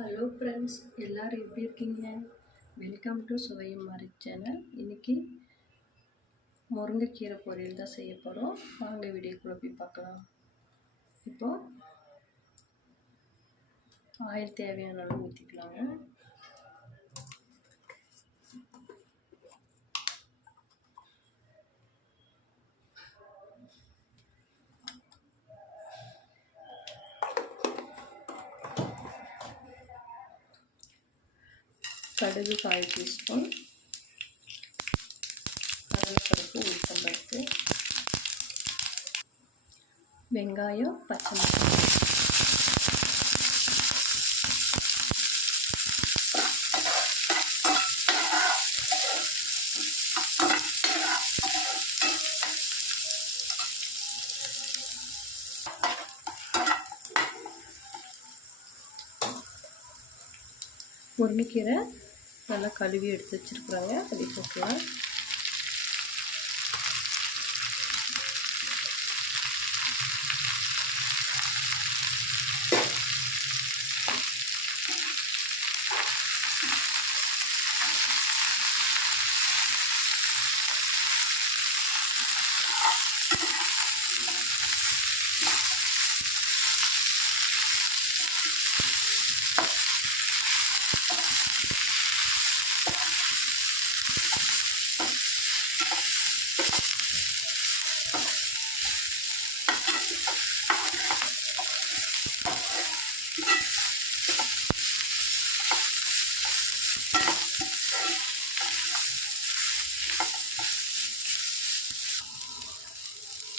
Hello friends, எல்லோரும் எப்படி இருக்கீங்க? வெல்கம் டு சுவையும் மாறி சேனல். இன்றைக்கி முருங்கைக்கீரை பொரியல் தான் செய்ய போகிறோம். வாங்க வீடியோக்குள்ளே போய் பார்க்கலாம். இப்போது ஆயில் தேவையான அளவு ஊற்றிக்கலாங்க. கடுகு 1/4 டீஸ்பூன், கடலைப்பருப்பு, உளுத்தம்பருப்பு, வெங்காயம், பச்சை மிளகாய், முருங்கைக்கீரை நல்லா கழுவி எடுத்து வச்சுருக்குறாங்க, அதை போட்டுக்கலாம்.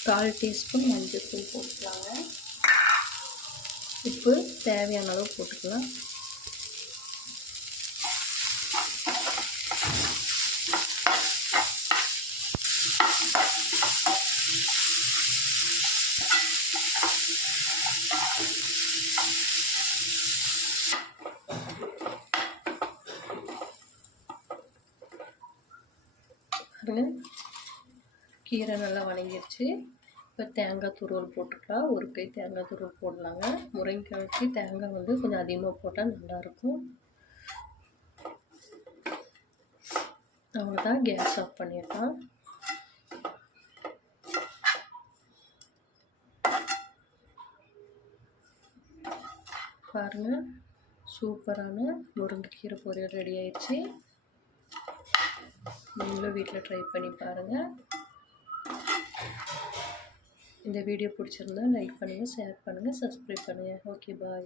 கால் டீஸ்பூன் மஞ்சள்தூள் போட்டுக்கலாங்க. உப்பு தேவையான அளவு போட்டுக்கலாம். கீரை நல்லா வணங்கிடுச்சு. இப்போ தேங்காய் துருவல் போட்டுக்கலாம். ஒரு கை தேங்காய் துருவல் போடலாங்க. முருங்கைக்காய்க்கு தேங்காய் கொஞ்சம் அதிகமாக போட்டால் நல்லாயிருக்கும். அவ்வளோதான், கேஸ் ஆஃப் பண்ணிடலாம். பாருங்கள், சூப்பரான முருங்கைக்கீரை பொரியல் ரெடி ஆயிடுச்சு. நீங்களும் வீட்டில் ட்ரை பண்ணி பாருங்கள். இந்த வீடியோ பிடிச்சிருந்தா லைக் பண்ணுங்கள், ஷேர் பண்ணுங்கள், சப்ஸ்கிரைப் பண்ணுங்கள். ஓகே, பாய்.